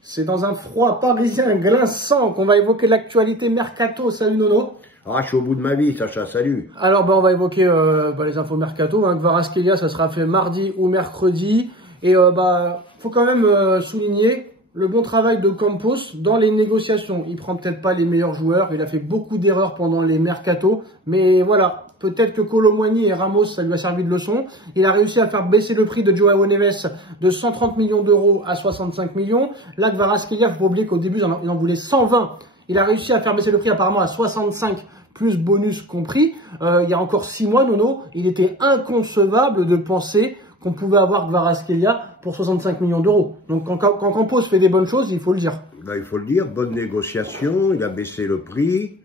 C'est dans un froid parisien glaçant qu'on va évoquer l'actualité mercato. Salut Nono. Ah, je suis au bout de ma vie, Sacha, salut. Alors on va évoquer les infos mercato. Kvaratskhelia, ça sera fait mardi ou mercredi. Et faut quand même souligner le bon travail de Campos dans les négociations. Il prend peut-être pas les meilleurs joueurs, il a fait beaucoup d'erreurs pendant les mercatos, mais voilà, peut-être que Kolo Muani et Ramos, ça lui a servi de leçon. Il a réussi à faire baisser le prix de João Neves de 130 millions d'euros à 65 millions. Là, Kvaratskhelia, faut pas oublier qu'au début, il en voulait 120. Il a réussi à faire baisser le prix apparemment à 65, plus bonus compris. Il y a encore 6 mois, Nono, il était inconcevable de penser qu'on pouvait avoir Kvaratskhelia pour 65 millions d'euros. Donc quand Campos fait des bonnes choses, il faut le dire. Il faut le dire, bonne négociation, il a baissé le prix,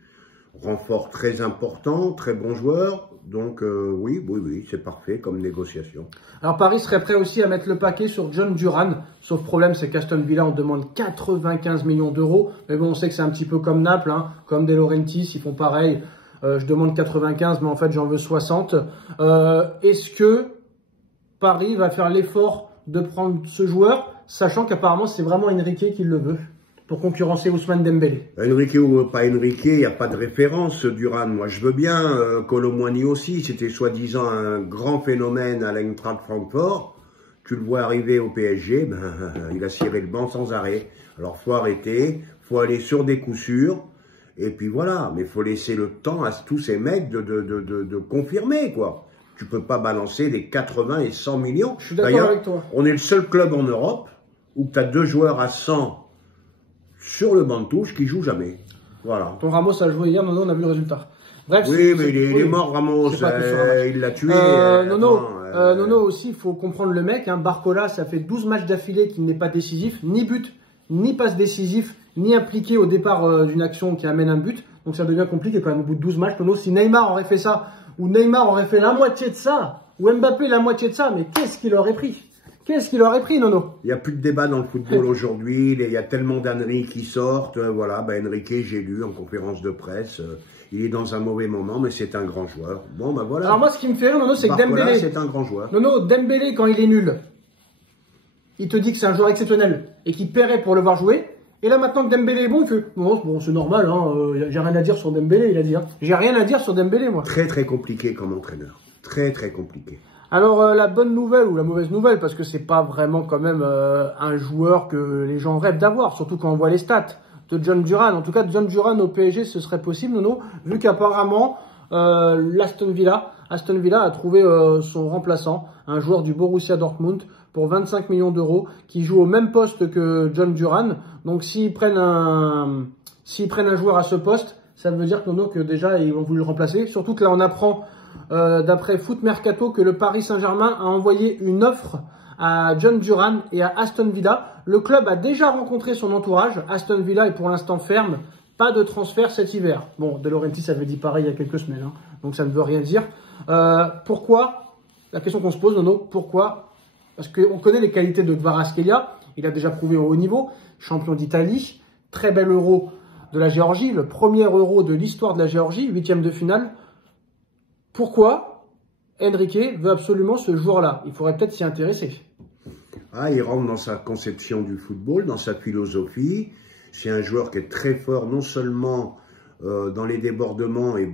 renfort très important, très bon joueur. Donc oui, c'est parfait comme négociation. Alors Paris serait prêt aussi à mettre le paquet sur John Duran. Sauf problème, c'est qu'Aston Villa, on demande 95 millions d'euros. Mais bon, on sait que c'est un petit peu comme Naples, hein, comme De Laurentiis, ils font pareil. Je demande 95, mais en fait, j'en veux 60. Est-ce que Paris va faire l'effort de prendre ce joueur, sachant qu'apparemment c'est vraiment Enrique qui le veut, pour concurrencer Ousmane Dembélé? Enrique ou pas Enrique, il n'y a pas de référence, Duran. Moi je veux bien, Kolo Muani aussi, c'était soi-disant un grand phénomène à l'Eintracht Francfort. Tu le vois arriver au PSG, il a ciré le banc sans arrêt. Alors faut arrêter, faut aller sur des coups sûrs, et puis voilà. Mais il faut laisser le temps à tous ces mecs de confirmer, quoi. Tu peux pas balancer des 80 et 100 millions. Je suis d'accord avec toi. On est le seul club en Europe où tu as 2 joueurs à 100 sur le banc de touche qui jouent jamais. Voilà. Ton Ramos a joué hier, Nono, on a vu le résultat. Bref, oui, mais il est mort, Ramos. Il l'a tué. Nono aussi, il faut comprendre le mec. Barcola, ça fait 12 matchs d'affilée qu'il n'est pas décisif, ni but, ni passe décisif, ni impliqué au départ d'une action qui amène un but. Donc ça devient compliqué quand même au bout de 12 matchs. Nono, si Neymar aurait fait ça, ou Neymar aurait fait la moitié de ça, ou Mbappé la moitié de ça, mais qu'est-ce qu'il aurait pris? Qu'est-ce qu'il aurait pris, Nono? Il n'y a plus de débat dans le football aujourd'hui, il y a tellement d'âneries qui sortent. Voilà, Enrique, j'ai lu en conférence de presse, il est dans un mauvais moment, mais c'est un grand joueur. Bon, voilà. Alors moi, ce qui me fait rire, Nono, c'est que Dembélé, c'est un grand joueur. Nono, Dembélé, quand il est nul, il te dit que c'est un joueur exceptionnel et qu'il paierait pour le voir jouer. Et là, maintenant que Dembélé est bon, il fait bon, c'est normal, j'ai rien à dire sur Dembélé, il a dit. J'ai rien à dire sur Dembélé, moi. Très, très compliqué comme entraîneur. Très, très compliqué. Alors, la bonne nouvelle ou la mauvaise nouvelle, parce que c'est pas vraiment quand même un joueur que les gens rêvent d'avoir, surtout quand on voit les stats de John Duran. En tout cas, John Duran au PSG, ce serait possible, Nono, vu qu'apparemment, Aston Villa a trouvé son remplaçant, un joueur du Borussia Dortmund, pour 25 millions d'euros, qui joue au même poste que John Duran. Donc s'ils prennent un joueur à ce poste, ça veut dire que déjà ils vont voulu le remplacer. Surtout que là on apprend d'après Foot Mercato que le Paris Saint-Germain a envoyé une offre à John Duran et à Aston Villa. Le club a déjà rencontré son entourage. Aston Villa est pour l'instant ferme. Pas de transfert cet hiver. Bon, De Laurentiis avait dit pareil il y a quelques semaines, donc ça ne veut rien dire. Pourquoi? La question qu'on se pose, Nono, pourquoi? Parce qu'on connaît les qualités de Kvaratskhelia, il a déjà prouvé au haut niveau, champion d'Italie, très bel euro de la Géorgie, le premier euro de l'histoire de la Géorgie, 8e de finale. Pourquoi Enrique veut absolument ce joueur-là? Il faudrait peut-être s'y intéresser. Il rentre dans sa conception du football, dans sa philosophie. C'est un joueur qui est très fort, non seulement dans les débordements et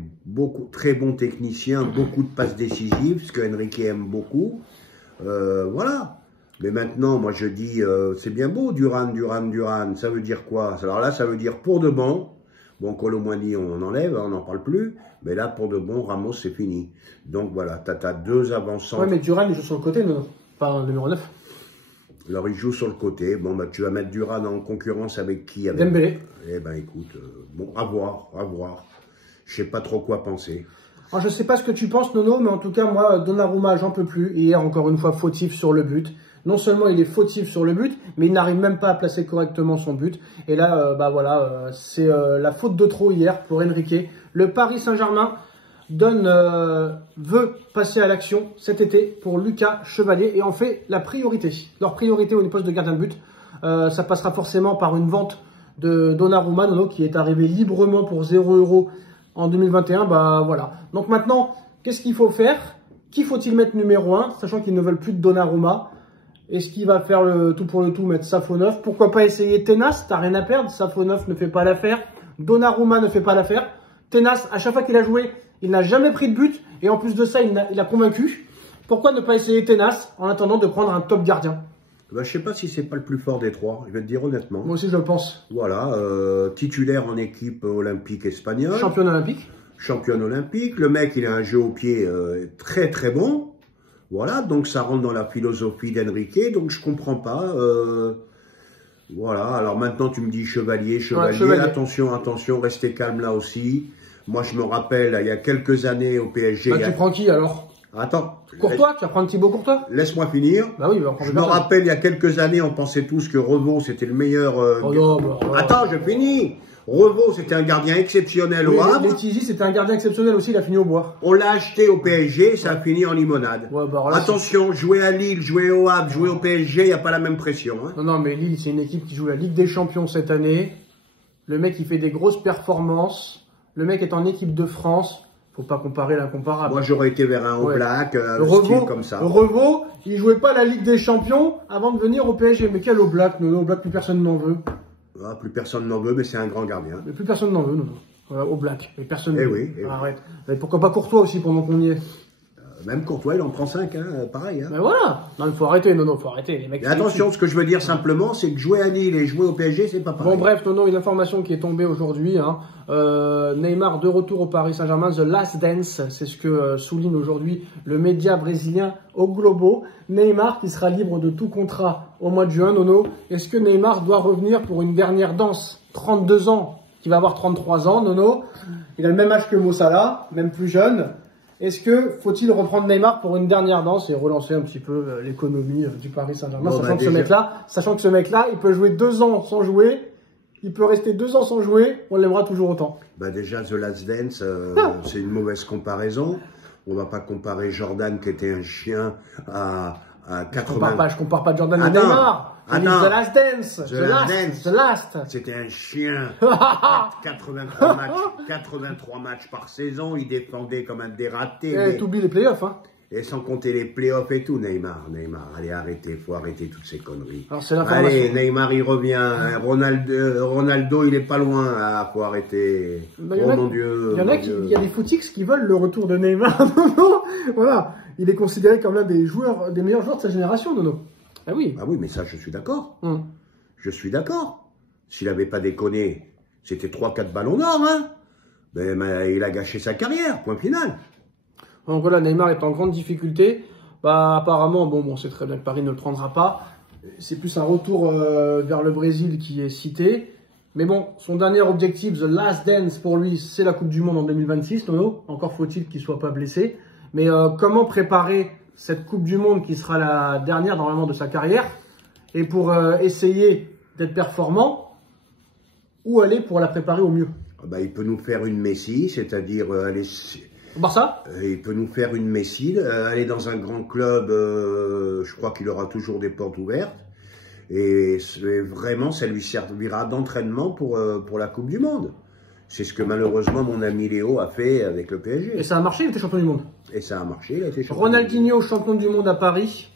très bon technicien, beaucoup de passes décisives, ce que Enrique aime beaucoup. Voilà. Mais maintenant, moi je dis, c'est bien beau, Duran, ça veut dire quoi? Alors là, ça veut dire pour de bon. Bon, Kolo Muani, on enlève, on n'en parle plus. Mais là, pour de bon, Ramos, c'est fini. Donc voilà, tu as 2 avançants. Oui, mais Duran, il joue sur le côté, non? Pas en numéro 9. Alors, il joue sur le côté. Bon, tu vas mettre Duran en concurrence avec qui? Avec Dembélé. Eh ben, écoute, à voir. Je sais pas trop quoi penser. Alors, je sais pas ce que tu penses, Nono, mais en tout cas, moi, Donnarumma, j'en peux plus. Hier, encore une fois, fautif sur le but. Non seulement il est fautif sur le but, mais il n'arrive même pas à placer correctement son but. Et là, c'est la faute de trop hier pour Enrique. Le Paris Saint-Germain veut passer à l'action cet été pour Lucas Chevalier et en fait la priorité. Leur priorité au poste de gardien de but, ça passera forcément par une vente de Donnarumma, Nono, qui est arrivé librement pour 0 € en 2021. Voilà. Donc maintenant, qu'est-ce qu'il faut faire? Qui faut-il mettre numéro 1, sachant qu'ils ne veulent plus de Donnarumma? Est-ce qu'il va faire le tout pour le tout, mettre Safonov? Pourquoi pas essayer Tenas? T'as rien à perdre. Safonov ne fait pas l'affaire. Donnarumma ne fait pas l'affaire. Tenas, à chaque fois qu'il a joué, il n'a jamais pris de but. Et en plus de ça, il a convaincu. Pourquoi ne pas essayer Tenas en attendant de prendre un top gardien? Bah, je sais pas si c'est pas le plus fort des trois, je vais te dire honnêtement. Moi aussi, je le pense. Voilà, titulaire en équipe olympique espagnole. Championne olympique. Championne olympique. Le mec, il a un jeu au pied très très bon. Voilà, donc ça rentre dans la philosophie d'Enrique, donc je comprends pas. Voilà, alors maintenant tu me dis chevalier. Ouais, chevalier. Attention, restez calme là aussi. Moi je me rappelle, il y a quelques années au PSG... Bah, tu prends qui alors? Attends. Courtois, tu vas prendre Thibaut Courtois? Laisse-moi finir. Bah oui, je me rappelle, il y a quelques années, on pensait tous que Revaux, c'était le meilleur... Oh non, bah, attends, je finis. Revaux, c'était un gardien exceptionnel au Havre. Tizi, c'était un gardien exceptionnel aussi, il a fini au bois. On l'a acheté au PSG, ça a fini en limonade. Ouais, bah, là, attention, jouer à Lille, jouer au Havre, jouer au PSG, il n'y a pas la même pression. Hein. Non, mais Lille, c'est une équipe qui joue la Ligue des Champions cette année. Le mec, il fait des grosses performances. Le mec est en équipe de France. Faut pas comparer l'incomparable. Moi, j'aurais été vers un Oblak, style comme ça. Revaux, il jouait pas la Ligue des Champions avant de venir au PSG. Mais quel Oblak? Non, Oblak, plus personne n'en veut. Ah, plus personne n'en veut, mais c'est un grand gardien. Mais plus personne n'en veut, non. Voilà, Oblak. Mais personne n'en veut. Oui. Arrête. Mais pourquoi pas Courtois aussi, pendant qu'on y est? Même Courtois, il en prend 5, hein, pareil. Hein. Mais voilà. Non, il faut arrêter. Non, faut arrêter. Les mecs. Mais attention, ce que je veux dire simplement, c'est que jouer à Lille et jouer au PSG, c'est pas pareil. Bon, bref, une information qui est tombée aujourd'hui. Hein. Neymar de retour au Paris Saint-Germain. The Last Dance, c'est ce que souligne aujourd'hui le média brésilien O Globo. Neymar qui sera libre de tout contrat au mois de juin. Nono, est-ce que Neymar doit revenir pour une dernière danse? 32 ans, qui va avoir 33 ans, Nono. Il a le même âge que Mo Salah, même plus jeune. Est-ce que faut-il reprendre Neymar pour une dernière danse et relancer un petit peu l'économie du Paris Saint-Germain, sachant que ce mec-là, il peut jouer 2 ans sans jouer, il peut rester 2 ans sans jouer, on l'aimera toujours autant. Bah déjà, The Last Dance, c'est une mauvaise comparaison. On va pas comparer Jordan, qui était un chien, à 80... Je compare pas Jordan à Neymar. The Last Dance. The Last. C'était un chien. 83 matchs par saison. Il défendait comme un dératé. Et t'oublies les playoffs, hein. Et sans compter les playoffs et tout, Neymar, allez, faut arrêter toutes ces conneries. Alors, c'est l'information. Allez, Neymar, il revient. Ronaldo, il est pas loin. Ah, faut arrêter. Oh mon Dieu. Il y a des footix qui veulent le retour de Neymar. Voilà. Il est considéré comme l'un des meilleurs joueurs de sa génération, Nono. Ah oui. Ah oui, mais ça, je suis d'accord. Je suis d'accord. S'il n'avait pas déconné, c'était 3-4 ballons d'or, hein. Mais il a gâché sa carrière, point final. Donc voilà, Neymar est en grande difficulté. Bah, apparemment, bon, on sait très bien que Paris ne le prendra pas. C'est plus un retour vers le Brésil qui est cité. Mais bon, son dernier objectif, The Last Dance pour lui, c'est la Coupe du Monde en 2026, Nono. Encore faut-il qu'il ne soit pas blessé. Mais comment préparer cette Coupe du Monde qui sera la dernière normalement de sa carrière? Et pour essayer d'être performant, où aller pour la préparer au mieux? Bah, il peut nous faire une Messi, c'est-à-dire aller... Barça? Il peut nous faire une Messi, aller dans un grand club, je crois qu'il aura toujours des portes ouvertes. Et vraiment, ça lui servira d'entraînement pour la Coupe du Monde. C'est ce que malheureusement mon ami Léo a fait avec le PSG. Et ça a marché, il était champion du monde. Et ça a marché, il a été champion. Ronaldinho, champion du monde à Paris.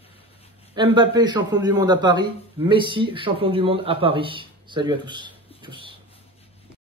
Mbappé, champion du monde à Paris. Messi, champion du monde à Paris. Salut à tous.